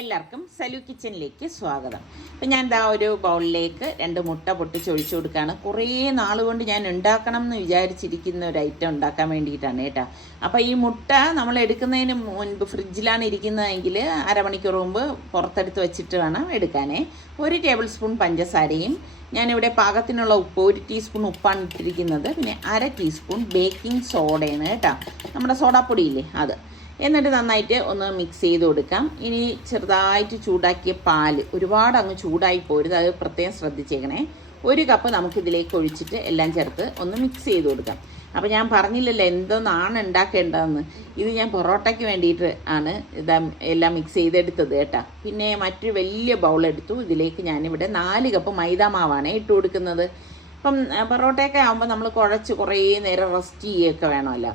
എല്ലാവർക്കും സലു കിച്ചണിലേക്ക് സ്വാഗതം. അപ്പം ഞാൻ ഇതാ ഒരു ബൗളിലേക്ക് 2 മുട്ട പൊട്ടിച്ചൊഴിച്ചു കൊടുക്കുകയാണ്. കുറേ നാൾ കൊണ്ട് ഞാൻ ഉണ്ടാക്കണം എന്ന് വിചാരിച്ചിരിക്കുന്ന ഒരു ഐറ്റം ഉണ്ടാക്കാൻ വേണ്ടിയിട്ടാണ് കേട്ടോ. അപ്പോൾ ഈ മുട്ട നമ്മൾ എടുക്കുന്നതിന് മുൻപ് ഫ്രിഡ്ജിലാണ് ഇരിക്കുന്നതെങ്കിൽ അരമണിക്കൂർ മുമ്പ് പുറത്തെടുത്ത് വെച്ചിട്ട് വേണം എടുക്കാനേ. 1 ടേബിൾ സ്പൂൺ പഞ്ചസാരയും ഞാനിവിടെ പാകത്തിനുള്ള ഉപ്പ് 1 ടീസ്പൂൺ ഉപ്പാണ് ഇട്ടിരിക്കുന്നത്. പിന്നെ 1/2 ടീസ്പൂൺ ബേക്കിംഗ് സോഡയാണ് കേട്ടോ, നമ്മുടെ സോഡാപ്പൊടിയില്ലേ അത്. എന്നിട്ട് നന്നായിട്ട് ഒന്ന് മിക്സ് ചെയ്ത് കൊടുക്കാം. ഇനി ചെറുതായിട്ട് ചൂടാക്കിയ പാല്, ഒരുപാട് അങ്ങ് ചൂടായി പോരുത്, അത് പ്രത്യേകം ശ്രദ്ധിച്ചേക്കണേ. 1 കപ്പ് നമുക്കിതിലേക്ക് ഒഴിച്ചിട്ട് എല്ലാം ചേർത്ത് ഒന്ന് മിക്സ് ചെയ്ത് കൊടുക്കാം. അപ്പോൾ ഞാൻ പറഞ്ഞില്ലല്ലോ എന്തോന്നാണ് ഉണ്ടാക്കേണ്ടതെന്ന്. ഇത് ഞാൻ പൊറോട്ടയ്ക്ക് വേണ്ടിയിട്ട് ആണ് എല്ലാം മിക്സ് ചെയ്തെടുത്തത് കേട്ടോ. പിന്നെ മറ്റൊരു വലിയ ബൗളെടുത്തു. ഇതിലേക്ക് ഞാനിവിടെ 4 കപ്പ് മൈദ മാവാണ് ഇട്ട് കൊടുക്കുന്നത്. ഇപ്പം പൊറോട്ടയൊക്കെ ആകുമ്പോൾ നമ്മൾ കുഴച്ച് കുറേ നേരം റെസ്റ്റ് ചെയ്യുകയൊക്കെ വേണമല്ലോ.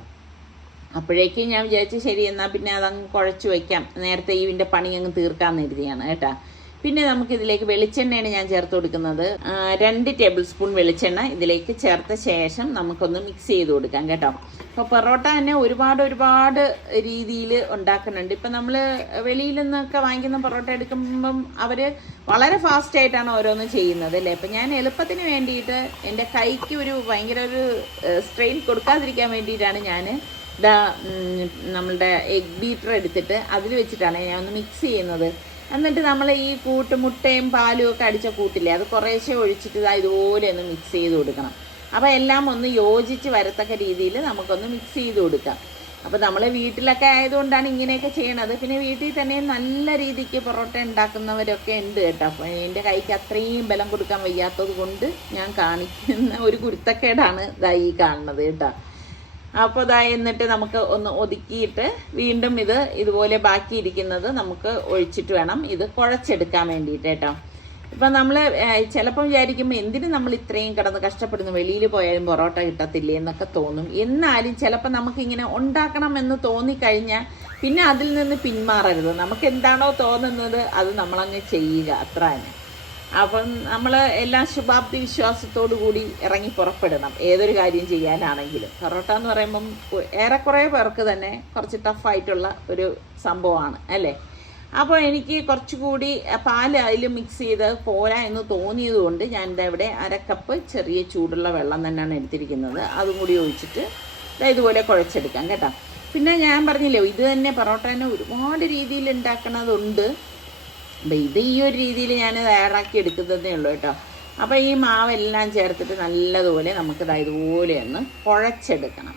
അപ്പോഴേക്കും ഞാൻ വിചാരിച്ചു ശരി എന്നാൽ പിന്നെ അതങ്ങ് കുഴച്ച് വയ്ക്കാം, നേരത്തെ ഇതിൻ്റെ പണി അങ്ങ് തീർക്കാമെന്ന് കരുതിയാണ് കേട്ടോ. പിന്നെ നമുക്കിതിലേക്ക് വെളിച്ചെണ്ണയാണ് ഞാൻ ചേർത്ത് കൊടുക്കുന്നത്. 2 ടേബിൾ സ്പൂൺ വെളിച്ചെണ്ണ ഇതിലേക്ക് ചേർത്ത ശേഷം നമുക്കൊന്ന് മിക്സ് ചെയ്ത് കൊടുക്കാം കേട്ടോ. അപ്പോൾ പൊറോട്ട തന്നെ ഒരുപാട് രീതിയിൽ ഉണ്ടാക്കുന്നുണ്ട്. ഇപ്പം നമ്മൾ വെളിയിൽ നിന്നൊക്കെ വാങ്ങിക്കുന്ന പൊറോട്ട എടുക്കുമ്പം അവർ വളരെ ഫാസ്റ്റായിട്ടാണ് ഓരോന്നും ചെയ്യുന്നത് അല്ലേ. അപ്പം ഞാൻ എളുപ്പത്തിന് വേണ്ടിയിട്ട് എൻ്റെ കൈക്ക് ഭയങ്കര ഒരു സ്ട്രെയിൻ കൊടുക്കാതിരിക്കാൻ വേണ്ടിയിട്ടാണ് ഞാൻ നമ്മളുടെ എഗ് ബീറ്റർ എടുത്തിട്ട് അതിൽ വെച്ചിട്ടാണ് ഞാൻ ഒന്ന് മിക്സ് ചെയ്യുന്നത്. എന്നിട്ട് നമ്മൾ ഈ മുട്ടയും പാലും ഒക്കെ അടിച്ച കൂട്ടില്ലേ, അത് കുറേശ്ശെ ഒഴിച്ചിട്ട് ഇതുപോലെ ഒന്ന് മിക്സ് ചെയ്ത് കൊടുക്കണം. അപ്പോൾ എല്ലാം ഒന്ന് യോജിച്ച് വരത്തക്ക രീതിയിൽ നമുക്കൊന്ന് മിക്സ് ചെയ്ത് കൊടുക്കാം. അപ്പോൾ നമ്മൾ വീട്ടിലൊക്കെ ആയതുകൊണ്ടാണ് ഇങ്ങനെയൊക്കെ ചെയ്യണത്. പിന്നെ വീട്ടിൽ തന്നെ നല്ല രീതിക്ക് പൊറോട്ട ഉണ്ടാക്കുന്നവരൊക്കെ ഉണ്ട് കേട്ടോ. അപ്പോൾ എൻ്റെ കൈക്ക് അത്രയും ബലം കൊടുക്കാൻ വയ്യാത്തത് കൊണ്ട് ഞാൻ കാണിക്കുന്ന ഒരു കുരുത്തക്കേടാണ് ഈ കാണുന്നത് കേട്ടോ. അപ്പോൾ എന്നിട്ട് നമുക്ക് ഒന്ന് ഒതുക്കിയിട്ട് വീണ്ടും ഇതുപോലെ ബാക്കിയിരിക്കുന്നത് നമുക്ക് ഒഴിച്ചിട്ട് വേണം ഇത് കുഴച്ചെടുക്കാൻ വേണ്ടിയിട്ട് കേട്ടോ. ഇപ്പം നമ്മൾ ചിലപ്പം വിചാരിക്കുമ്പോൾ എന്തിനും നമ്മൾ ഇത്രയും കിടന്ന് കഷ്ടപ്പെടുന്നു, വെളിയിൽ പോയാലും പൊറോട്ട കിട്ടത്തില്ലേ എന്നൊക്കെ തോന്നും. എന്നാലും ചിലപ്പോൾ നമുക്കിങ്ങനെ ഉണ്ടാക്കണം എന്ന് തോന്നിക്കഴിഞ്ഞാൽ പിന്നെ അതിൽ നിന്ന് പിന്മാറരുത്. നമുക്ക് എന്താണോ തോന്നുന്നത് അത് നമ്മളങ്ങ് ചെയ്യുക, അത്ര തന്നെ. അപ്പം നമ്മൾ എല്ലാം ശുഭാപ്തി വിശ്വാസത്തോടു കൂടി ഇറങ്ങി പുറപ്പെടണം ഏതൊരു കാര്യം ചെയ്യാനാണെങ്കിലും. പൊറോട്ട എന്ന് പറയുമ്പം ഏറെക്കുറെ പേർക്ക് തന്നെ കുറച്ച് ടഫായിട്ടുള്ള ഒരു സംഭവമാണ് അല്ലേ. അപ്പോൾ എനിക്ക് കുറച്ചുകൂടി പാല് അതിൽ മിക്സ് ചെയ്ത് പോരാ എന്ന് തോന്നിയത് കൊണ്ട് ഞാൻ ഇവിടെ 1/2 കപ്പ് ചെറിയ ചൂടുള്ള വെള്ളം തന്നെയാണ് എടുത്തിരിക്കുന്നത്. അതും കൂടി ഒഴിച്ചിട്ട് ഇതുപോലെ കുഴച്ചെടുക്കാം കേട്ടോ. പിന്നെ ഞാൻ പറഞ്ഞില്ലേ ഇത് തന്നെ പൊറോട്ട തന്നെ ഒരുപാട് രീതിയിൽ ഉണ്ടാക്കണതുണ്ട്. അപ്പം ഇത് ഈ ഒരു രീതിയിൽ ഞാൻ തയ്യാറാക്കി എടുക്കുന്നതേ ഉള്ളൂ കേട്ടോ. അപ്പോൾ ഈ മാവെല്ലാം ചേർത്തിട്ട് നല്ലതുപോലെ നമുക്ക് ഇതുപോലെ ഒന്ന് കുഴച്ചെടുക്കണം.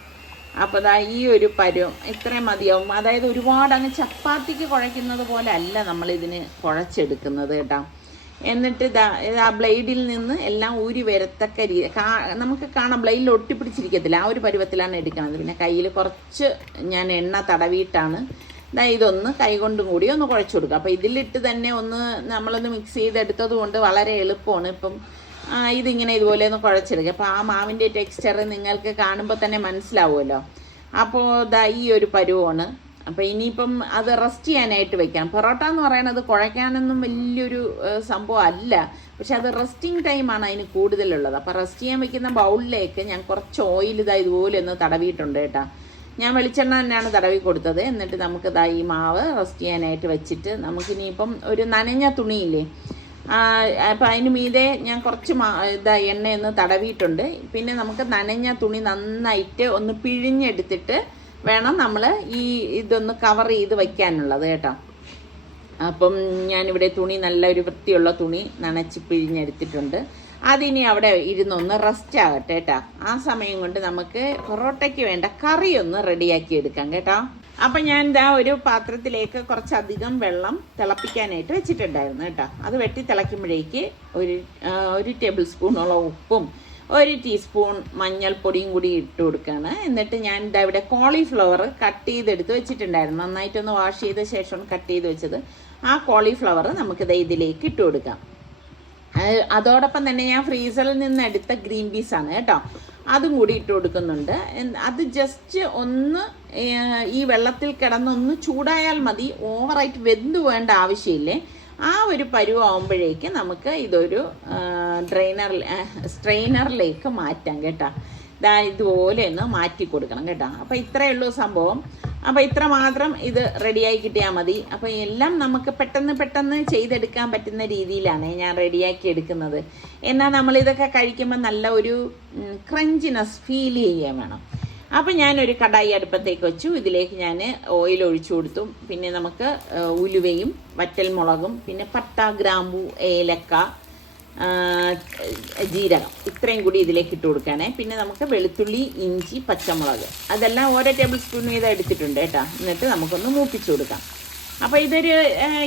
അപ്പോൾ ഈ ഒരു പരുവം ഇത്രയും മതിയാവും. അതായത് ഒരുപാട് അങ്ങ് ചപ്പാത്തിക്ക് കുഴയ്ക്കുന്നത് പോലെ അല്ല നമ്മളിതിന് കുഴച്ചെടുക്കുന്നത് കേട്ടോ. എന്നിട്ട് ബ്ലേഡിൽ നിന്ന് എല്ലാം ഊരി വരത്തക്ക രീതി നമുക്ക് കാണാം, ബ്ലേഡിൽ ഒട്ടിപ്പിടിച്ചിരിക്കത്തില്ല, ആ ഒരു പരുവത്തിലാണ് എടുക്കുന്നത്. പിന്നെ കയ്യിൽ കുറച്ച് ഞാൻ എണ്ണ തടവിയിട്ടാണ് ഇതൊന്ന് കൈകൊണ്ടും കൂടി ഒന്ന് കുഴച്ച് കൊടുക്കുക. അപ്പോൾ ഇതിലിട്ട് തന്നെ നമ്മളൊന്ന് മിക്സ് ചെയ്തെടുത്തത് കൊണ്ട് വളരെ എളുപ്പമാണ്. ഇപ്പം ഇതിങ്ങനെ ഇതുപോലെ ഒന്ന് കുഴച്ചെടുക്കുക. അപ്പോൾ ആ മാവിൻ്റെ ടെക്സ്ചർ നിങ്ങൾക്ക് കാണുമ്പോൾ തന്നെ മനസ്സിലാവുമല്ലോ. അപ്പോൾ ഈ ഒരു പരുവമാണ്. അപ്പോൾ ഇനിയിപ്പം അത് റെസ്റ്റ് ചെയ്യാനായിട്ട് വെക്കാം. പൊറോട്ട എന്ന് പറയുന്നത് കുഴയ്ക്കാനൊന്നും വലിയൊരു സംഭവം അല്ല, പക്ഷെ അത് റെസ്റ്റിംഗ് ടൈമാണ് അതിന് കൂടുതലുള്ളത്. അപ്പോൾ റെസ്റ്റ് ചെയ്യാൻ വെക്കുന്ന ബൗളിലേക്ക് ഞാൻ കുറച്ച് ഓയിൽ ഇതുപോലെ ഒന്ന് തടവിയിട്ടുണ്ട് കേട്ടോ. ഞാൻ വെളിച്ചെണ്ണ തന്നെയാണ് തടവി കൊടുത്തത്. എന്നിട്ട് നമുക്ക് ഈ മാവ് റെസ്റ്റ് ചെയ്യാനായിട്ട് വെച്ചിട്ട് നമുക്കിനിയിപ്പം ഒരു നനഞ്ഞ തുണിയില്ലേ, അപ്പം അതിന് മീതെ ഞാൻ കുറച്ച് എണ്ണയൊന്ന് തടവിയിട്ടുണ്ട്. പിന്നെ നമുക്ക് നനഞ്ഞ തുണി നന്നായിട്ട് ഒന്ന് പിഴിഞ്ഞെടുത്തിട്ട് വേണം നമ്മൾ ഇതൊന്ന് കവർ ചെയ്ത് വയ്ക്കാനുള്ളത് കേട്ടോ. അപ്പം ഞാനിവിടെ തുണി നല്ലൊരു വൃത്തിയുള്ള തുണി നനച്ച് പിഴിഞ്ഞെടുത്തിട്ടുണ്ട്. അതിനി അവിടെ ഇരുന്നൊന്ന് റെസ്റ്റ് ആകട്ടെ കേട്ടോ. ആ സമയം കൊണ്ട് നമുക്ക് പൊറോട്ടയ്ക്ക് വേണ്ട കറി ഒന്ന് റെഡിയാക്കി എടുക്കാം കേട്ടോ. അപ്പം ഞാൻ ഒരു പാത്രത്തിലേക്ക് കുറച്ചധികം വെള്ളം തിളപ്പിക്കാനായിട്ട് വെച്ചിട്ടുണ്ടായിരുന്നു കേട്ടോ. അത് വെട്ടി തിളയ്ക്കുമ്പോഴേക്ക് ഒരു ടേബിൾ സ്പൂണോളം ഉപ്പും 1 ടീസ്പൂൺ മഞ്ഞൾപ്പൊടിയും കൂടി ഇട്ട് കൊടുക്കുകയാണ്. എന്നിട്ട് ഞാൻ ഇവിടെ കോളിഫ്ലവർ കട്ട് ചെയ്തെടുത്ത് വെച്ചിട്ടുണ്ടായിരുന്നു. നന്നായിട്ടൊന്ന് വാഷ് ചെയ്ത ശേഷം കട്ട് ചെയ്ത് വെച്ചത്. ആ കോളിഫ്ലവർ നമുക്കിത് ഇതിലേക്ക് ഇട്ട് കൊടുക്കാം. അതോടൊപ്പം തന്നെ ഞാൻ ഫ്രീസറിൽ നിന്ന് എടുത്ത ഗ്രീൻ പീസാണ് കേട്ടോ, അതും കൂടി ഇട്ട് കൊടുക്കുന്നുണ്ട്. അത് ജസ്റ്റ് ഒന്ന് ഈ വെള്ളത്തിൽ കിടന്നൊന്ന് ചൂടായാൽ മതി, ഓവറായിട്ട് വെന്ത് വേണ്ട ആവശ്യമില്ലേ. ആ ഒരു പരുവാകുമ്പോഴേക്ക് നമുക്ക് ഇതൊരു സ്ട്രെയിനറിലേക്ക് മാറ്റാം കേട്ടോ. ഇതുപോലെ ഒന്ന് മാറ്റി കൊടുക്കണം കേട്ടോ. അപ്പോൾ ഇത്രയേ ഉള്ളൂ സംഭവം. അപ്പോൾ ഇത്ര മാത്രം ഇത് റെഡിയായി കിട്ടിയാൽ മതി. അപ്പോൾ എല്ലാം നമുക്ക് പെട്ടെന്ന് ചെയ്തെടുക്കാൻ പറ്റുന്ന രീതിയിലാണ് ഞാൻ റെഡിയാക്കി എടുക്കുന്നത്. എന്നാൽ നമ്മളിതൊക്കെ കഴിക്കുമ്പോൾ നല്ല ഒരു ക്രഞ്ചിനെസ് ഫീൽ ചെയ്യാൻ വേണം. അപ്പം ഞാനൊരു കടായി അടുപ്പത്തേക്ക് വെച്ചു. ഇതിലേക്ക് ഞാൻ ഓയിൽ ഒഴിച്ചു കൊടുത്തു. പിന്നെ നമുക്ക് ഉലുവയും വറ്റൽമുളകും പിന്നെ പട്ട, ഗ്രാമ്പു, ഏലക്ക, ജീരകം ഇത്രയും കൂടി ഇതിലേക്ക് ഇട്ട് കൊടുക്കുകയാണേ. പിന്നെ നമുക്ക് വെളുത്തുള്ളി, ഇഞ്ചി, പച്ചമുളക് അതെല്ലാം ഓരോ ടേബിൾ സ്പൂൺ വീതം എടുത്തിട്ടുണ്ട് കേട്ടോ. എന്നിട്ട് നമുക്കൊന്ന് മൂപ്പിച്ചു കൊടുക്കാം. അപ്പോൾ ഇതൊരു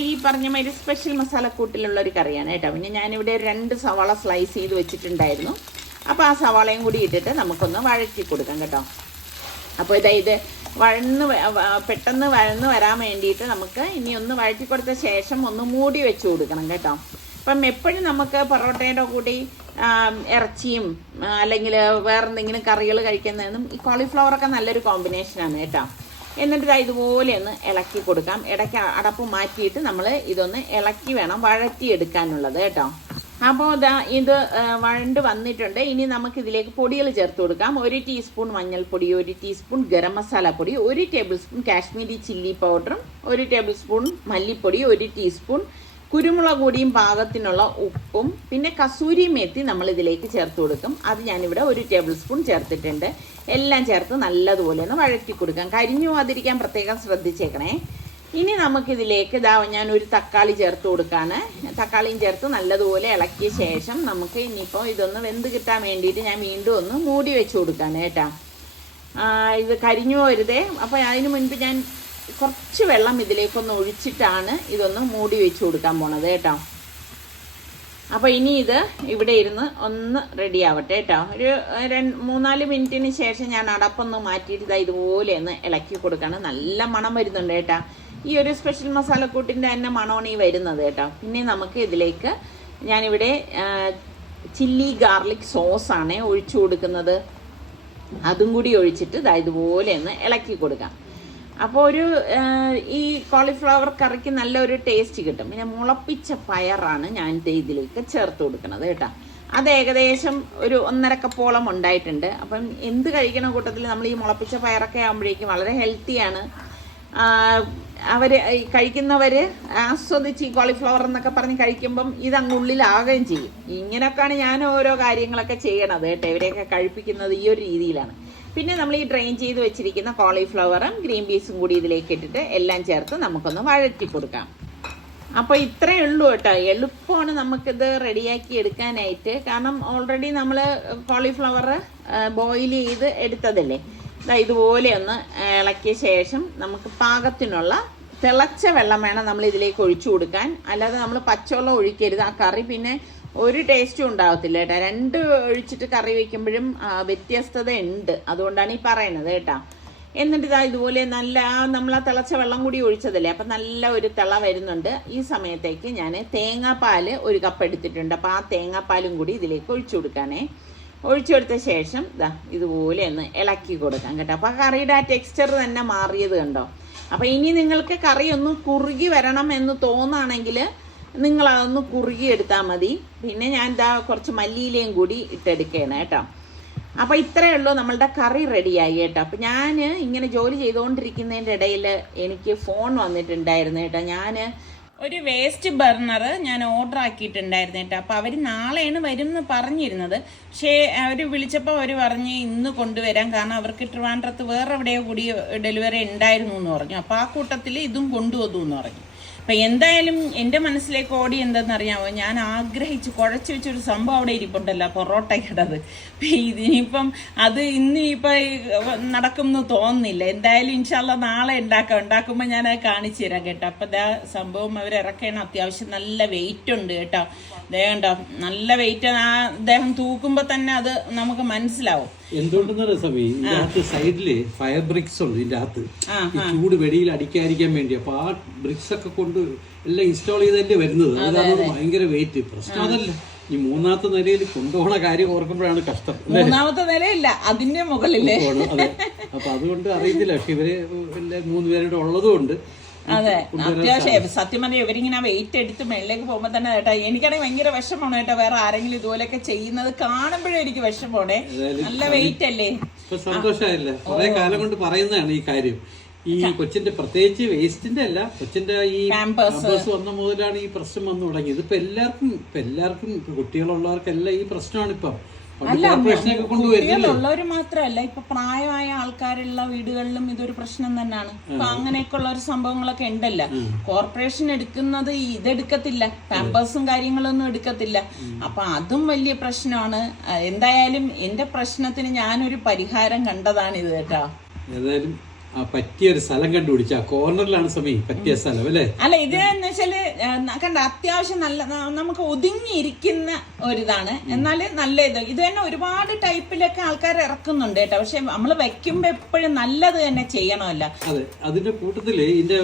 ഈ പറഞ്ഞ മാതിരി സ്പെഷ്യൽ മസാലക്കൂട്ടിലുള്ള ഒരു കറിയാണ് കേട്ടോ. പിന്നെ ഞാനിവിടെ 2 സവാള സ്ലൈസ് ചെയ്ത് വെച്ചിട്ടുണ്ടായിരുന്നു. അപ്പോൾ ആ സവാളയും കൂടി ഇട്ടിട്ട് നമുക്കൊന്ന് വഴറ്റി കൊടുക്കാം കേട്ടോ. അപ്പോൾ ഇത് പെട്ടെന്ന് വഴന്ന് വരാൻ വേണ്ടിയിട്ട് നമുക്ക് ഇനി ഒന്ന് വഴറ്റി കൊടുത്ത ശേഷം ഒന്ന് മൂടി വെച്ച് കൊടുക്കണം കേട്ടോ. അപ്പം എപ്പോഴും നമുക്ക് പൊറോട്ടയുടെ കൂടി ഇറച്ചിയും അല്ലെങ്കിൽ വേറെന്തെങ്കിലും കറികൾ കഴിക്കുന്നതിനും ഈ കോളിഫ്ലവറൊക്കെ നല്ലൊരു കോമ്പിനേഷനാണ് കേട്ടോ. എന്നിട്ട് ഇതുപോലെ ഒന്ന് ഇളക്കി കൊടുക്കാം. ഇടയ്ക്ക് അടപ്പ് മാറ്റിയിട്ട് നമ്മൾ ഇതൊന്ന് ഇളക്കി വേണം വഴറ്റിയെടുക്കാനുള്ളത് കേട്ടോ. അപ്പോൾ ഇത് വഴണ്ട് വന്നിട്ടുണ്ട്. ഇനി നമുക്ക് ഇതിലേക്ക് പൊടികൾ ചേർത്ത് കൊടുക്കാം. 1 ടീസ്പൂൺ മഞ്ഞൾപ്പൊടി, 1 ടീസ്പൂൺ ഗരം മസാല പൊടി, 1 ടേബിൾ സ്പൂൺ കാശ്മീരി ചില്ലി പൗഡറും, 1 ടേബിൾ സ്പൂൺ മല്ലിപ്പൊടി, 1 ടീസ്പൂൺ കുരുമുളക് പൊടിയും പാകത്തിനുള്ള ഉപ്പും പിന്നെ കസൂരി മേത്തി നമ്മൾ ഇതിലേക്ക് ചേർത്ത് കൊടുക്കും. അത് ഞാനിവിടെ 1 ടേബിൾ സ്പൂൺ ചേർത്തിട്ടുണ്ട്. എല്ലാം ചേർത്ത് നല്ലതുപോലെ ഒന്ന് വഴറ്റി കൊടുക്കാം. കരിഞ്ഞു പോകാതിരിക്കാൻ പ്രത്യേകം ശ്രദ്ധിച്ചേക്കണേ. ഇനി നമുക്കിതിലേക്ക് ഞാനൊരു തക്കാളി ചേർത്ത് കൊടുക്കാണ്. തക്കാളിയും ചേർത്ത് നല്ലതുപോലെ ഇളക്കിയ ശേഷം നമുക്ക് ഇനിയിപ്പോൾ ഇതൊന്ന് വെന്ത് കിട്ടാൻ വേണ്ടിയിട്ട് ഞാൻ വീണ്ടും ഒന്ന് മൂടി വെച്ച് കൊടുക്കാണ് കേട്ടോ. ഇത് കരിഞ്ഞു പോരുതേ. അപ്പോൾ അതിന് മുൻപ് ഞാൻ കുറച്ച് വെള്ളം ഇതിലേക്കൊന്ന് ഒഴിച്ചിട്ടാണ് ഇതൊന്ന് മൂടി വെച്ച് കൊടുക്കാൻ പോണത് കേട്ടോ. അപ്പോൾ ഇനി ഇത് ഇവിടെ ഇരുന്ന് ഒന്ന് റെഡി ആവട്ടെ കേട്ടോ. ഒരു 3-4 മിനിറ്റിന് ശേഷം ഞാൻ അടപ്പൊന്ന് മാറ്റിയിട്ട് ഇതുപോലെ ഒന്ന് ഇളക്കി കൊടുക്കാണ്. നല്ല മണം വരുന്നുണ്ട് കേട്ടോ. ഈ ഒരു സ്പെഷ്യൽ മസാലക്കൂട്ടിൻ്റെ തന്നെ മണമാണ് ഈ വരുന്നത് കേട്ടോ. പിന്നെ നമുക്ക് ഇതിലേക്ക് ഞാനിവിടെ ചില്ലി ഗാർലിക് സോസാണ് ഒഴിച്ചു കൊടുക്കുന്നത്. അതും കൂടി ഒഴിച്ചിട്ട് ഇതുപോലെ ഒന്ന് ഇളക്കി കൊടുക്കാം. അപ്പോൾ ഈ കോളിഫ്ലവർ കറിക്ക് നല്ലൊരു ടേസ്റ്റ് കിട്ടും. പിന്നെ മുളപ്പിച്ച പയറാണ് ഞാൻ ഇതിലേക്ക് ചേർത്ത് കൊടുക്കുന്നത് കേട്ടോ. അത് ഏകദേശം ഒരു 1.5 കപ്പോളം ഉണ്ടായിട്ടുണ്ട്. അപ്പം എന്ത് കഴിക്കണ കൂട്ടത്തിൽ നമ്മൾ ഈ മുളപ്പിച്ച പയറൊക്കെ ആകുമ്പോഴേക്കും വളരെ ഹെൽത്തിയാണ്. കഴിക്കുന്നവർ ആസ്വദിച്ച് ഈ കോളിഫ്ലവർ എന്നൊക്കെ പറഞ്ഞ് കഴിക്കുമ്പം ഇതങ്ങ് ഉള്ളിലാകുകയും ചെയ്യും. ഇങ്ങനെയൊക്കെയാണ് ഞാൻ ഓരോ കാര്യങ്ങളൊക്കെ ചെയ്യണത് കേട്ടോ. ഇവരെയൊക്കെ കഴിപ്പിക്കുന്നത് ഈ ഒരു രീതിയിലാണ്. പിന്നെ നമ്മൾ ഈ ഡ്രെയിൻ ചെയ്ത് വെച്ചിരിക്കുന്ന കോളിഫ്ലവറും ഗ്രീൻ പീസും കൂടി ഇതിലേക്ക് ഇട്ടിട്ട് എല്ലാം ചേർത്ത് നമുക്കൊന്ന് വഴറ്റി കൊടുക്കാം. അപ്പോൾ ഇത്രയേ ഉള്ളൂ കേട്ടോ. എളുപ്പമാണ് നമുക്കിത് റെഡിയാക്കി എടുക്കാനായിട്ട്. കാരണം ഓൾറെഡി നമ്മൾ കോളിഫ്ലവർ ബോയിൽ ചെയ്ത് എടുത്തതല്ലേ. ഇതുപോലെ ഒന്ന് ഇളക്കിയ ശേഷം നമുക്ക് പാകത്തിനുള്ള തിളച്ച വെള്ളം വേണം നമ്മൾ ഇതിലേക്ക് ഒഴിച്ചു കൊടുക്കാൻ. അല്ലാതെ നമ്മൾ പച്ചവെള്ളം ഒഴിക്കരുത്. ആ കറി പിന്നെ ഒരു ടേസ്റ്റും ഉണ്ടാകത്തില്ല കേട്ടോ. 2 ഒഴിച്ചിട്ട് കറി വയ്ക്കുമ്പോഴും വ്യത്യസ്തത ഉണ്ട്. അതുകൊണ്ടാണ് ഈ പറയുന്നത് കേട്ടോ. എന്നിട്ട് ഇതുപോലെ നമ്മൾ ആ തിളച്ച വെള്ളം കൂടി ഒഴിച്ചതല്ലേ. അപ്പം നല്ല ഒരു തിള വരുന്നുണ്ട്. ഈ സമയത്തേക്ക് ഞാൻ തേങ്ങാപ്പാൽ 1 കപ്പ് എടുത്തിട്ടുണ്ട്. അപ്പോൾ ആ തേങ്ങാപ്പാലും കൂടി ഇതിലേക്ക് ഒഴിച്ചു കൊടുക്കാനേ. ഒഴിച്ചു കൊടുത്ത ശേഷം ഇതുപോലെ ഒന്ന് ഇളക്കി കൊടുക്കാം കേട്ടോ. അപ്പോൾ ആ കറിയുടെ ആ ടെക്സ്ചർ തന്നെ മാറിയത് കണ്ടോ. അപ്പോൾ ഇനി നിങ്ങൾക്ക് കറി ഒന്ന് കുറുകി വരണം എന്ന് തോന്നുകയാണെങ്കിൽ നിങ്ങളതൊന്ന് കുറുകി എടുത്താൽ മതി. പിന്നെ ഞാൻ കുറച്ച് മല്ലിയിലയും കൂടി ഇട്ടെടുക്കുകയാണ് കേട്ടോ. അപ്പോൾ ഇത്രയേ ഉള്ളൂ, നമ്മളുടെ കറി റെഡിയായി കേട്ടോ. അപ്പോൾ ഞാൻ ഇങ്ങനെ ജോലി ചെയ്തുകൊണ്ടിരിക്കുന്നതിൻ്റെ ഇടയിൽ എനിക്ക് ഫോൺ വന്നിട്ടുണ്ടായിരുന്നു കേട്ടോ. ഞാൻ ഒരു വേസ്റ്റ് ബർണർ ഞാൻ ഓർഡർ ആക്കിയിട്ടുണ്ടായിരുന്നു കേട്ടോ. അപ്പോൾ അവർ നാളെയാണ് വരും എന്ന് പറഞ്ഞിരുന്നത്. പക്ഷേ അവർ വിളിച്ചപ്പോൾ അവർ പറഞ്ഞ് ഇന്ന് കൊണ്ടുവരാം. കാരണം അവർക്ക് ട്രിവാൻഡ്രത്ത് വേറെ എവിടെയോ കൂടി ഡെലിവറി ഉണ്ടായിരുന്നു എന്ന് പറഞ്ഞു. അപ്പോൾ ആ കൂട്ടത്തിൽ ഇതും കൊണ്ടുവന്നു എന്ന് പറഞ്ഞു. അപ്പം എന്തായാലും എൻ്റെ മനസ്സിലേക്ക് ഓടി എന്താണെന്നറിയാമോ, ഞാൻ ആഗ്രഹിച്ച് കുഴച്ച് വെച്ചൊരു സംഭവം അവിടെ ഇരിപ്പുണ്ടല്ലോ, പൊറോട്ടയ്ക്കടത്. അപ്പം ഇതിനിപ്പം അത് ഇന്ന് ഇപ്പം നടക്കുമെന്ന് തോന്നുന്നില്ല. എന്തായാലും ഇൻഷാല്ല നാളെ ഉണ്ടാക്കുമ്പോൾ ഞാൻ അത് കാണിച്ചു തരാം കേട്ടോ. അപ്പം ഇതാ സംഭവം അവർ ഇറക്കണം. അത്യാവശ്യം നല്ല വെയിറ്റ് ഉണ്ട് കേട്ടോ. കണ്ടോ, നല്ല വെയിറ്റ്. അദ്ദേഹം തൂക്കുമ്പോൾ തന്നെ അത് നമുക്ക് മനസ്സിലാവും. എന്തുകൊണ്ടെന്ന് രസമേ, ഇതിനകത്ത് സൈഡില് ഫയർ ബ്രിക്സ് ഉണ്ട്. ഇതിന്റെ അകത്ത് ചൂട് വെടിയിൽ അടിക്കാതിരിക്കാൻ വേണ്ടി. അപ്പൊ ആ ബ്രിക്സ് ഒക്കെ കൊണ്ട് എല്ലാം ഇൻസ്റ്റാൾ ചെയ്തല്ലേ വരുന്നത്. അതാണ് ഭയങ്കര വെയിറ്റ്. പ്രശ്നം അതല്ല, ഈ 3ാമത്തെ നിലയിൽ കൊണ്ടുപോകണ കാര്യം ഓർക്കുമ്പോഴാണ് കഷ്ടം. 3ാമത്തെ നിലയില്ല, അതിന്റെ മുകളിലെ. അതെ, അപ്പൊ അതുകൊണ്ട് അറിയത്തില്ല. പക്ഷെ ഇവര് 3 പേരുടെ ഉള്ളതും ഉണ്ട്. അതെ, അത്യാവശ്യം സത്യം പറഞ്ഞാൽ ഇവരിങ്ങനെ വെയിറ്റ് എടുത്ത് മേളിലേക്ക് പോകുമ്പോ തന്നെ കേട്ടോ എനിക്കാണെങ്കിൽ ഭയങ്കര വിഷമമാണ് കേട്ടോ. വേറെ ആരെങ്കിലും ഇതുപോലെയൊക്കെ ചെയ്യുന്നത് കാണുമ്പോഴേ എനിക്ക് വിഷമമാണ്. നല്ല വെയിറ്റ് അല്ലേ. സന്തോഷമായില്ലേ, കുറെ കാലം കൊണ്ട് പറയുന്നതാണ് ഈ കാര്യം. ഈ കൊച്ചിന്റെ പ്രത്യേകിച്ച് വേസ്റ്റിന്റെ അല്ല, കൊച്ചിന്റെ ഈ പാമ്പേഴ്സ് വന്ന മുതലാണ് ഈ പ്രശ്നം വന്നു തുടങ്ങിയത്. ഇപ്പൊ എല്ലാവർക്കും കുട്ടികളുള്ളവർക്കെല്ലാം ഈ പ്രശ്നമാണ് ഇപ്പം. കുട്ടികളുള്ളവര് മാത്രമല്ല, ഇപ്പൊ പ്രായമായ ആൾക്കാരുള്ള വീടുകളിലും ഇതൊരു പ്രശ്നം തന്നെയാണ്. ഇപ്പൊ അങ്ങനെയൊക്കെ ഉള്ള ഒരു സംഭവങ്ങളൊക്കെ ഉണ്ടല്ലോ. കോർപ്പറേഷൻ എടുക്കുന്നത് ഇതെടുക്കത്തില്ല, പാമ്പേഴ്സും കാര്യങ്ങളൊന്നും എടുക്കത്തില്ല. അപ്പൊ അതും വലിയ പ്രശ്നമാണ്. എന്തായാലും എന്റെ പ്രശ്നത്തിന് ഞാനൊരു പരിഹാരം കണ്ടതാണ് ഇത് കേട്ടോ. ഏതായാലും പറ്റിയ ഒരു സ്ഥലം കണ്ടുപിടിച്ച കോർണറിലാണ് സമയം പറ്റിയ സ്ഥലം അല്ലേ? അല്ല, ഇത് എന്ന് വെച്ചാല് കണ്ട അത്യാവശ്യം നല്ല നമുക്ക് ഒതുങ്ങിയിരിക്കുന്ന ഒരിതാണ്. എന്നാല് നല്ല ഇത് തന്നെ ഒരുപാട് ടൈപ്പിലൊക്കെ ആൾക്കാർ ഇറക്കുന്നുണ്ട് കേട്ടോ. പക്ഷെ നമ്മൾ വെക്കുമ്പോ എപ്പോഴും നല്ലത് തന്നെ ചെയ്യണമല്ല. അതെ, അതിന്റെ കൂട്ടത്തില് ഇതിന്റെ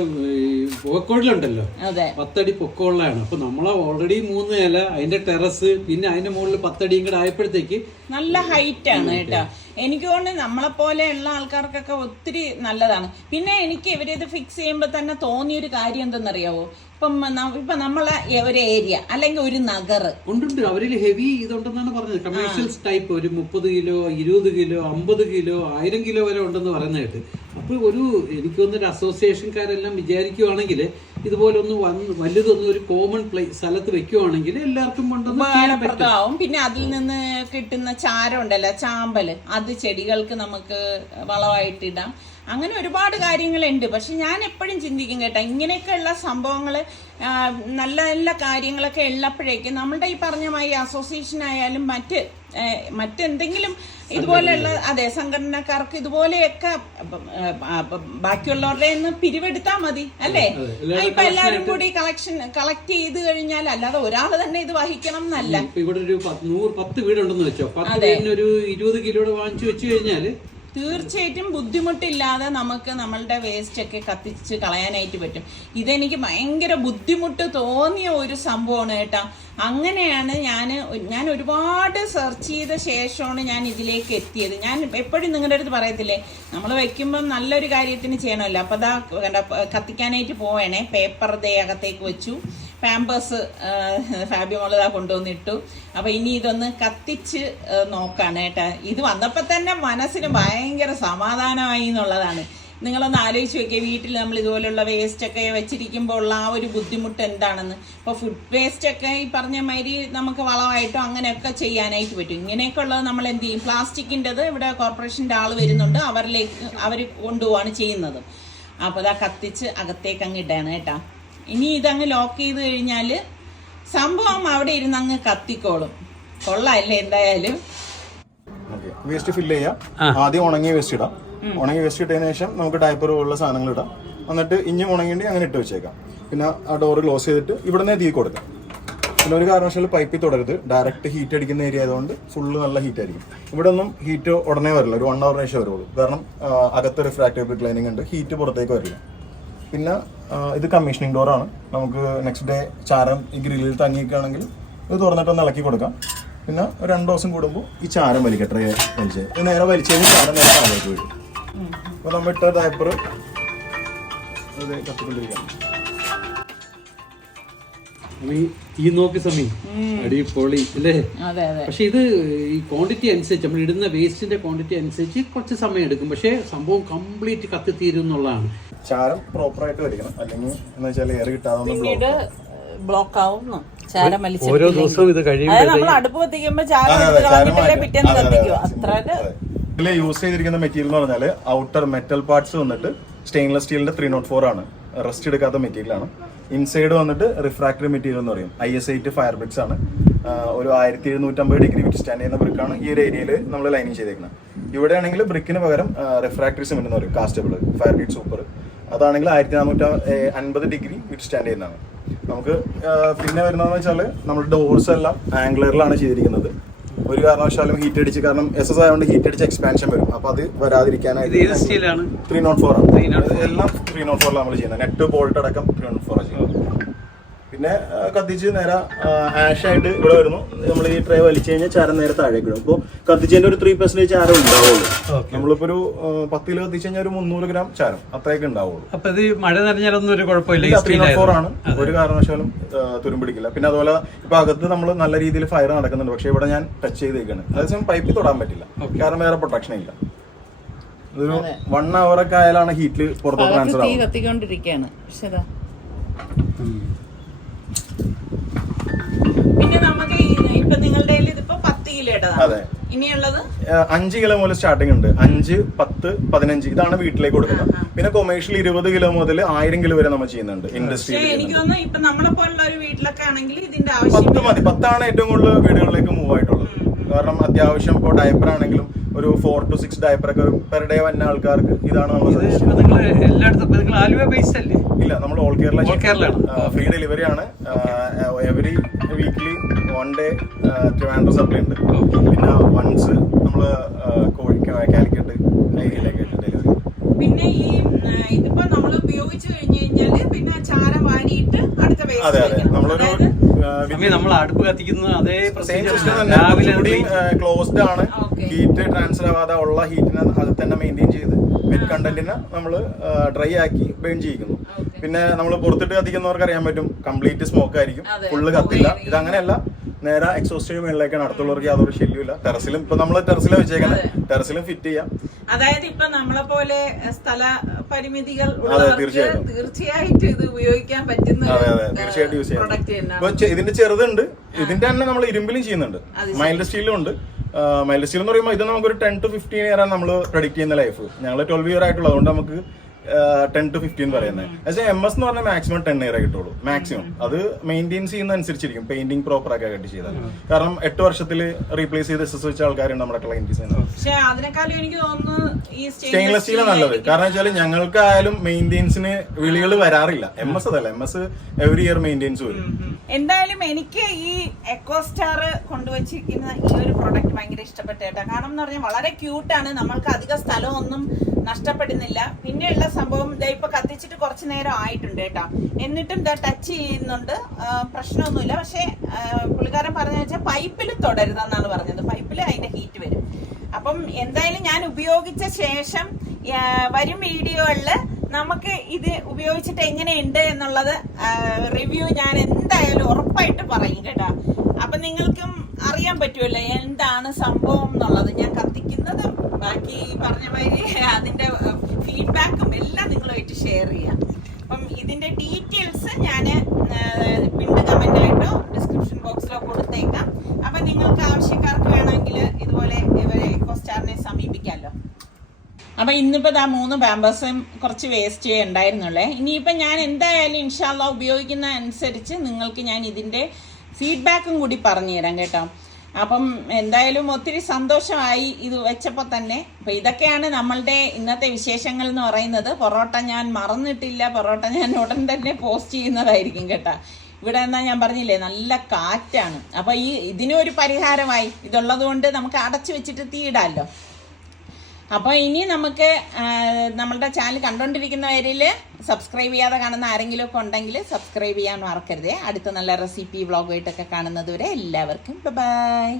പൊക്കോടിലുണ്ടല്ലോ, 10 അടി പൊക്കമുള്ളതാണ്. അപ്പൊ നമ്മളെ ഓൾറെഡി 3 നില, അതിന്റെ ടെറസ്, പിന്നെ അതിന്റെ മുകളിൽ 10 അടിയും കൂടെ ആയപ്പോഴത്തേക്ക് നല്ല ഹൈറ്റ് ആണ് കേട്ടോ. എനിക്ക് തോന്നുന്നു നമ്മളെ പോലെയുള്ള ആൾക്കാർക്കൊക്കെ ഒത്തിരി നല്ലതാണ്. പിന്നെ എനിക്ക് ഇവരിത് ഫിക്സ് ചെയ്യുമ്പോൾ തന്നെ തോന്നിയൊരു കാര്യം എന്തെന്നറിയാവോ, ഇപ്പൊ നമ്മളെ ഒരു ഏരിയ അല്ലെങ്കിൽ ഒരു നഗർ ഉണ്ട്, അവരിൽ ഹെവി ഇതുണ്ടെന്നാണ് പറഞ്ഞത്. കമേഴ്ഷ്യൽ ടൈപ്പ് ഒരു 30 കിലോ 20 കിലോ 50 കിലോ 1000 കിലോ വരെ ഉണ്ടെന്ന് പറയുന്ന കേട്ട്. അപ്പൊ എനിക്ക് തോന്നുന്നൊരു അസോസിയേഷൻകാരെല്ലാം വിചാരിക്കുവാണെങ്കിൽ ഇതുപോലെ ഒന്ന് വലുതൊന്നും ഒരു കോമൺ സ്ഥലത്ത് വെക്കുവാണെങ്കിൽ എല്ലാവർക്കും ഉപകാരപ്രദമാവും. പിന്നെ അതിൽ നിന്ന് കിട്ടുന്ന ചാരം ഉണ്ടല്ലോ, ചാമ്പല്, അത് ചെടികൾക്ക് നമുക്ക് വളമായിട്ടിടാം. അങ്ങനെ ഒരുപാട് കാര്യങ്ങളുണ്ട്. പക്ഷെ ഞാൻ എപ്പോഴും ചിന്തിക്കും കേട്ടോ, ഇങ്ങനെയൊക്കെയുള്ള സംഭവങ്ങൾ നല്ല നല്ല കാര്യങ്ങളൊക്കെ ഉള്ളപ്പോഴേക്കും നമ്മളുടെ ഈ പറഞ്ഞമായി അസോസിയേഷൻ ആയാലും മറ്റെന്തെങ്കിലും ഇതുപോലെയുള്ള സംഘടനക്കാർക്ക് ഇതുപോലെയൊക്കെ ബാക്കിയുള്ളവരുടെ നിന്ന് പിരിവെടുത്താൽ മതി അല്ലേ? ഇപ്പൊ എല്ലാരും കൂടി കളക്ട് ചെയ്ത് കഴിഞ്ഞാൽ, അല്ലാതെ ഒരാൾ തന്നെ ഇത് വഹിക്കണം എന്നല്ല. ഇവിടെ ഒരു 10 വീടുണ്ടെന്ന് വെച്ചോ, 10 വീടിന് ഒരു 20 കിലോയുടെ വാങ്ങിച്ചു വെച്ച് കഴിഞ്ഞാല് തീർച്ചയായിട്ടും ബുദ്ധിമുട്ടില്ലാതെ നമുക്ക് നമ്മളുടെ വേസ്റ്റ് ഒക്കെ കത്തിച്ച് കളയാനായിട്ട് പറ്റും. ഇതെനിക്ക് ഭയങ്കര ബുദ്ധിമുട്ട് തോന്നിയ ഒരു സംഭവമാണ് കേട്ടോ. അങ്ങനെയാണ് ഞാൻ ഒരുപാട് സെർച്ച് ചെയ്ത ശേഷമാണ് ഞാൻ ഇതിലേക്ക് എത്തിയത്. ഞാൻ എപ്പോഴും നിങ്ങളുടെ അടുത്ത് പറയത്തില്ലേ, നമ്മൾ വെക്കുമ്പോൾ നല്ലൊരു കാര്യത്തിന് ചെയ്യണമല്ലോ. അപ്പോൾ അതാ കത്തിക്കാനായിട്ട് പോവേണേ, പേപ്പർ അകത്തേക്ക് വെച്ചു, പാമ്പേഴ്സ് ഫാബിമോളതാ കൊണ്ടുവന്നിട്ടു. അപ്പൊ ഇനി ഇതൊന്ന് കത്തിച്ച് നോക്കാണ് കേട്ടാ. ഇത് വന്നപ്പോ തന്നെ മനസ്സിന് ഭയങ്കര സമാധാനമായി എന്നുള്ളതാണ്. നിങ്ങളൊന്ന് ആലോചിച്ച് നോക്കിയ, വീട്ടിൽ നമ്മൾ ഇതുപോലുള്ള വേസ്റ്റ് ഒക്കെ വെച്ചിരിക്കുമ്പോൾ ഉള്ള ആ ഒരു ബുദ്ധിമുട്ട് എന്താണെന്ന്. ഇപ്പൊ ഫുഡ് വേസ്റ്റ് ഒക്കെ ഈ പറഞ്ഞ മാതിരി നമുക്ക് വളമായിട്ടോ അങ്ങനെയൊക്കെ ചെയ്യാനായിട്ട് പറ്റും. ഇങ്ങനെയൊക്കെ ഉള്ളത് നമ്മൾ എന്ത് ചെയ്യും, പ്ലാസ്റ്റിക്കിൻ്റെത് ഇവിടെ കോർപ്പറേഷൻ്റെ ആൾ വരുന്നുണ്ട്, അവർ കൊണ്ടുപോവാണ് ചെയ്യുന്നത്. അപ്പോൾ അതാ കത്തിച്ച് അകത്തേക്ക് അങ്ങ് ഇടാണ് കേട്ടാ. ഇനി ഇതങ്ങ് ലോക്ക് ചെയ്ത് കഴിഞ്ഞാൽ സംഭവം അവിടെ ഇരുന്ന് അങ്ങ് കത്തിക്കോളും. കൊള്ളാല്ലേ? എന്തായാലും വേസ്റ്റ് ഫില്ല് ചെയ്യാം. ആദ്യം ഉണങ്ങിയ വേസ്റ്റ് ഇടാം. ഉണങ്ങിയ വേസ്റ്റ് ഇട്ടതിന് ശേഷം നമുക്ക് ഡയപ്പർ പോലുള്ള സാധനങ്ങൾ ഇടാം. എന്നിട്ട് ഇഞ്ഞ് ഉണങ്ങിയിട്ട് അങ്ങനെ ഇട്ട് വെച്ചേക്കാം. പിന്നെ ആ ഡോറ് ക്ലോസ് ചെയ്തിട്ട് ഇവിടെ നിന്ന് തീ കൊടുക്കാം. പിന്നെ ഒരു കാരണവശാലും പൈപ്പിൽ തുടരുത്. ഡയറക്റ്റ് ഹീറ്റ് അടിക്കുന്ന ഏരിയ ആയതുകൊണ്ട് ഫുള്ള് നല്ല ഹീറ്റ് ആയിരിക്കും. ഇവിടെ ഒന്നും ഹീറ്റ് ഉടനെ വരില്ല, ഒരു 1 hour ശേഷം വരുള്ളൂ. കാരണം അകത്ത് റിഫ്രാക്റ്റീവ് ക്ലീനിങ് ഉണ്ട്, ഹീറ്റ് പുറത്തേക്ക് വരില്ല. പിന്നെ ഇത് കമ്മീഷനിങ് ഡോറാണ്. നമുക്ക് നെക്സ്റ്റ് ഡേ ചാരം ഈ ഗ്രില്ലിൽ തങ്ങിയിരിക്കുകയാണെങ്കിൽ ഇത് തുറന്നിട്ടൊന്ന് ഇളക്കി കൊടുക്കാം. പിന്നെ 2 ദിവസം കൂടുമ്പോൾ ഈ ചാരം വലിക്കുക, ട്രേ വലിച്ച് ഇത് നേരെ വലിച്ചു കഴിഞ്ഞാൽ ചാരം നേരെ താഴേക്ക് വീഴും. അപ്പോൾ നമ്മൾ ഇട്ട ഡയപ്പർ ഇത് കത്തിക്കൊണ്ടിരിക്കാം. ഈ നോക്കി സമയം അടിപൊളി അല്ലേ? പക്ഷെ ഇത് ഈ ക്വാണ്ടിറ്റി അനുസരിച്ച്, നമ്മൾ ഇടുന്ന വേസ്റ്റിന്റെ ക്വാണ്ടിറ്റി അനുസരിച്ച് കുറച്ച് സമയം എടുക്കും. പക്ഷെ സംഭവം കംപ്ലീറ്റ് കത്തിത്തീരും എന്നുള്ളതാണ്. ചാരം പ്രോപ്പർ ആയിട്ട് വലിക്കണം, അല്ലെങ്കിൽ എന്ന് വെച്ചാൽ എയർ കിട്ടാതെ ബ്ലോക്ക് ആവും. ഓരോ ദിവസവും ഇത് കഴിയുമ്പോൾ അടുപ്പ് കത്തിക്കുമ്പോൾ പിറ്റേന്ന് കത്തിക്കും. ഇതിൽ യൂസ് ചെയ്തിരിക്കുന്ന മെറ്റീരിയൽ എന്ന് പറഞ്ഞാൽ ഔട്ടർ മെറ്റൽ പാർട്സ് വന്നിട്ട് സ്റ്റെയിൻലെസ് സ്റ്റീലിന്റെ 304 ആണ്, റസ്റ്റ് എടുക്കാത്ത മെറ്റീരിയൽ ആണ്. ഇൻസൈഡ് വന്നിട്ട് റിഫ്രാക്ടറി മെറ്റീരിയൽ എന്ന് പറയും, IS8 ഫയർ ബ്രിക്സ് ആണ്. ഒരു 1750 ഡിഗ്രി വിറ്റ് സ്റ്റാൻഡ് ചെയ്യുന്ന ബ്രിക്കാണ് ഈ ഒരു ഏരിയയിൽ നമ്മൾ ലൈനിങ് ചെയ്തേക്കുന്നത്. ഇവിടെ ആണെങ്കിൽ ബ്രിക്കിന് പകരം റിഫ്രാക്ടറി സിമെന്റ് എന്ന് പറയും, കാസ്റ്റബിൾ ഫയർ ബ്രിക് സൂപ്പർ. അതാണെങ്കിൽ 1450 ഡിഗ്രി വിറ്റ് സ്റ്റാൻഡ് ചെയ്യുന്നതാണ്. നമുക്ക് പിന്നെ വരുന്നതെന്ന് വെച്ചാൽ നമ്മൾ ഡോർസ് എല്ലാം ആംഗ്ലറിലാണ് ചെയ്തിരിക്കുന്നത്. ഒരു കാരണവശാലും ഹീറ്റ് അടിച്ച്, കാരണം SS ആയതുകൊണ്ട് ഹീറ്റ് അടിച്ച് എക്സ്പാൻഷൻ വരും. അപ്പൊ അത് വരാതിരിക്കാനായിട്ട് 304 ആണ്. എല്ലാം 304 നമ്മൾ ചെയ്യുന്നത്. നെറ്റ് ബോൾട്ട് അടക്കം 304 ചെയ്യുന്നത്. പിന്നെ കത്തിച്ച് നേരെ ആഷായിട്ട് ഇവിടെ വരുന്നു. നമ്മൾ ഈ ട്രേ വലിച്ചു കഴിഞ്ഞാൽ ചാരം നേരെ താഴേക്ക് ഇടും. അപ്പോൾ കത്തിച്ചതിന്റെ ഒരു 3% ചാരം ഉണ്ടാവുള്ളൂ. നമ്മളിപ്പോ ഒരു 10 കിലോ കത്തിച്ച് കഴിഞ്ഞാൽ ഒരു 300 ഗ്രാം ചാരം അത്രയൊക്കെ ഉണ്ടാവുള്ളൂ. അപ്പൊ ഇത് മഴ നനഞ്ഞാലൊന്നും ഒരു കുഴപ്പമില്ല. 304 ആണ്, ഒരു കാരണവശാലും തുരുമ്പിടിക്കില്ല. പിന്നെ അതുപോലെ ഇപ്പൊ അകത്ത് നമ്മൾ നല്ല രീതിയിൽ ഫയർ നടക്കുന്നുണ്ട്. പക്ഷെ ഇവിടെ ഞാൻ ടച്ച് ചെയ്തേക്കാണ്, അതേസമയം പൈപ്പിൽ തൊടാൻ പറ്റില്ല, കാരണം വേറെ പ്രൊട്ടക്ഷൻ ഇല്ല. ഒരു 1 hour ഒക്കെ ആയാലാണ് ഹീറ്റിൽ പുറത്തോട്ട് ട്രാൻസ്ഫർ തീ ആവും. കത്തിക്കൊണ്ടിരിക്കുകയാണ്. പക്ഷെ പിന്നെ നമുക്ക് ഇപ്പൊ നിങ്ങളുടെ ഇതിപ്പോ 10 കിലോയുടേതാണ്. അതെ. ഇനിയുള്ളത് 5 കിലോ മുതൽ സ്റ്റാർട്ടിംഗ് ഉണ്ട്. 5, 10, 15 ഇതാണ് വീട്ടിലേക്ക് കൊടുക്കുന്നത്. പിന്നെ കൊമേഴ്ഷ്യൽ 20 കിലോ മുതൽ 1000 കിലോ വരെ നമ്മൾ ചെയ്യുന്നുണ്ട്. ഇൻഡസ്ട്രി എനിക്ക് തോന്നുന്നു ഇപ്പൊ നമ്മളെ പോലുള്ള ഒരു വീട്ടിലൊക്കെ ആണെങ്കിൽ ഇതിന്റെ ആവശ്യം 10 മതി. 10 ആണ് ഏറ്റവും കൂടുതൽ വീടുകളിലേക്ക് മൂവ് ആയിട്ടുള്ളത്. കാരണം അത്യാവശ്യം ഇപ്പോൾ ഡയപ്പർ ആണെങ്കിലും ഒരു 4 to 6 ഡയപ്പർ ഒക്കെ പെർ ഡേ വന്ന ആൾക്കാർക്ക് ഇതാണ് നമ്മൾ സജസ്റ്റ് എല്ലായിടത്തും ആലുവ ബേസ്ഡ് അല്ലേ? ഇല്ല, നമ്മൾ ഓൾ കേരള ഫ്രീ ഡെലിവറി ആണ്. Every weekly 1 day Trivandrum supply ഉണ്ട്. പിന്നെ വൺസ് നമ്മള് കാലിക്കറ്റ് ഏരിയയിലേക്ക് ഡെലിവറി. പിന്നെ ഈ ഇതിപ്പോ നമ്മൾ ഉപയോഗിച്ചു കഴിഞ്ഞു കഴിഞ്ഞാല് പിന്നെ ചാരം വാരിയിട്ട് അടുത്ത അതെ അതെ നമ്മളൊരു നമ്മൾ അടുപ്പ് കത്തിക്കുന്നത് അതേ ക്ലോസ്ഡ് ആണ്. ഹീറ്റ് ട്രാൻസ്ഫർ ആവാതെ ഉള്ള ഹീറ്റിനെ അത് തന്നെ മെയിൻറ്റെയിൻ ചെയ്ത് വെറ്റ് കണ്ടന്റിനെ നമ്മൾ ഡ്രൈ ആക്കി ബേൺ ചെയ്യിക്കുന്നു. പിന്നെ നമ്മൾ പുറത്തിട്ട് കത്തിക്കുന്നവർക്ക് അറിയാൻ പറ്റും, കംപ്ലീറ്റ് സ്മോക്ക് ആയിരിക്കും, ഫുള്ള് കത്തില്ല. ഇതങ്ങനെയല്ല, നേരെ എക്സോസ്റ്റ് മേളിലേക്കാണ്. അടുത്തുള്ളവർക്ക് യാതൊരു ശല്യമില്ല. ടെറസിലും ഇപ്പൊ നമ്മള് ടെറസിലാണ് വെച്ചേക്കുന്നത്, ടെറസിലും ഫിറ്റ് ചെയ്യാം. അതായത് ഇപ്പൊ നമ്മളെ പോലെ സ്ഥല പരിമിതികൾ തീർച്ചയായിട്ടും ഇത് ഉപയോഗിക്കാൻ പറ്റുന്ന തീർച്ചയായിട്ടും യൂസ് ചെയ്യാം. ഇതിന്റെ ചെറുതുണ്ട്, ഇതിന്റെ തന്നെ നമ്മൾ ഇരുമ്പിലും ചെയ്യുന്നുണ്ട്, മൈൽഡ് സ്റ്റീലും ഉണ്ട്. മൈൽഡ് സ്റ്റീൽ എന്ന് പറയുമ്പോൾ ഇത് നമുക്കൊരു 10 to 15 ഇയർ ആണ് നമ്മൾ പ്രഡിക്ട് ചെയ്യുന്ന ലൈഫ്. ഞങ്ങൾ 12 ഇയർ ആയിട്ടുള്ളത്, അതുകൊണ്ട് നമുക്ക് 10 to 15 പറയുന്നത്. പക്ഷേ MS എന്ന് പറഞ്ഞാൽ മാക്സിമം 10 ഇയർ കിട്ടുള്ളൂ മാക്സിമം. അത് മെയിൻറ്റെയിൻ ചെയ്യുന്ന അനുസരിച്ചിരിക്കും, പെയിന്റിംഗ് പ്രോപ്പർ ഒക്കെ കെട്ടി ചെയ്താൽ. കാരണം 8 വർഷത്തിൽ റീപ്ലേസ് ചെയ്ത് SS വെച്ച ആൾക്കാരുണ്ട് നമ്മുടെ ക്ലയന്റ്സ്. സ്റ്റെയിൻലെസ് സ്റ്റീൽ നല്ലത്. കാരണം വെച്ചാൽ ഞങ്ങൾക്കായാലും മെയിൻറ്റെയിൻസിന് വിളികൾ വരാറില്ല. MS അതല്ല, MS എവറി ഇയർ മെയിൻറ്റെയിൻസ് വരും. എന്തായാലും എനിക്ക് ഈ എക്കോസ്റ്റാർ കൊണ്ടുവച്ചിരിക്കുന്ന ഈ ഒരു പ്രൊഡക്റ്റ് ഭയങ്കര ഇഷ്ടപ്പെട്ടു കേട്ടോ. കാരണം എന്ന് പറഞ്ഞാൽ വളരെ ക്യൂട്ടാണ്, നമ്മൾക്ക് അധിക സ്ഥലമൊന്നും നഷ്ടപ്പെടുന്നില്ല. പിന്നെയുള്ള സംഭവം ഇപ്പൊ കത്തിച്ചിട്ട് കുറച്ചു നേരം ആയിട്ടുണ്ട് കേട്ടോ, എന്നിട്ടും ടച്ച് ചെയ്യുന്നുണ്ട്, പ്രശ്നമൊന്നുമില്ല. പക്ഷെ പുള്ളിക്കാരൻ പറഞ്ഞു വെച്ചാൽ പൈപ്പിൽ തൊടരുതെന്നാണ് പറഞ്ഞത്, പൈപ്പിൽ അതിന്റെ ഹീറ്റ് വരും. അപ്പം എന്തായാലും ഞാൻ ഉപയോഗിച്ച ശേഷം വരും വീഡിയോകളിൽ നമുക്ക് ഇത് ഉപയോഗിച്ചിട്ട് എങ്ങനെയുണ്ട് എന്നുള്ളത് റിവ്യൂ ഞാൻ എന്തായാലും ഉറപ്പായിട്ട് പറയും കേട്ടോ. അപ്പൊ നിങ്ങൾക്കും അറിയാൻ പറ്റുമല്ലോ എന്താണ് സംഭവം എന്നുള്ളത്. ഞാൻ കത്തിക്കുന്നതും ബാക്കി പറഞ്ഞ മാതിരി അതിന്റെ ഫീഡ്ബാക്കും എല്ലാം നിങ്ങളുമായിട്ട് ഷെയർ ചെയ്യാം. അപ്പം ഇതിന്റെ ഡീറ്റെയിൽസ് ഞാൻ പിന്നീട് കമന്റ് ആയിട്ടോ ഡിസ്ക്രിപ്ഷൻ ബോക്സിലോ കൊടുത്തേക്കാം. അപ്പൊ നിങ്ങൾക്ക് ആവശ്യക്കാർക്ക് വേണമെങ്കിൽ ഇതുപോലെ ഇവരെ എക്കോസ്റ്റാറിനെ സമീപിക്കാമല്ലോ. അപ്പൊ ഇന്നിപ്പോ 3 പാമ്പേഴ്സും കുറച്ച് വേസ്റ്റ് ഉണ്ടായിരുന്നുള്ളേ. ഇനിയിപ്പോ ഞാൻ എന്തായാലും ഇൻഷാല്ലാ ഉപയോഗിക്കുന്ന അനുസരിച്ച് നിങ്ങൾക്ക് ഞാൻ ഇതിന്റെ ഫീഡ്ബാക്കും കൂടി പറഞ്ഞു തരാം കേട്ടോ. അപ്പം എന്തായാലും ഒത്തിരി സന്തോഷമായി ഇത് വെച്ചപ്പോൾ തന്നെ. അപ്പം ഇതൊക്കെയാണ് നമ്മളുടെ ഇന്നത്തെ വിശേഷങ്ങൾ എന്ന് പറയുന്നത്. പൊറോട്ട ഞാൻ മറന്നിട്ടില്ല, പൊറോട്ട ഞാൻ ഉടൻ തന്നെ പോസ്റ്റ് ചെയ്യുന്നതായിരിക്കും കേട്ടോ. ഇവിടെ എന്നാ ഞാൻ പറഞ്ഞില്ലേ നല്ല കാറ്റാണ്. അപ്പം ഇതിനും ഒരു പരിഹാരമായി, ഇതുള്ളത് കൊണ്ട് നമുക്ക് അടച്ചു വെച്ചിട്ട് തീയിടാമല്ലോ. അപ്പോൾ ഇനി നമുക്ക് നമ്മളുടെ ചാനൽ കണ്ടുകൊണ്ടിരിക്കുന്നവരിൽ സബ്സ്ക്രൈബ് ചെയ്യാതെ കാണുന്ന ആരെങ്കിലും ഒക്കെ ഉണ്ടെങ്കിൽ സബ്സ്ക്രൈബ് ചെയ്യാൻ മറക്കരുതേ. അടുത്ത നല്ല റെസിപ്പി വ്ളോഗായിട്ടൊക്കെ കാണുന്നത് വരെ എല്ലാവർക്കും ബൈ.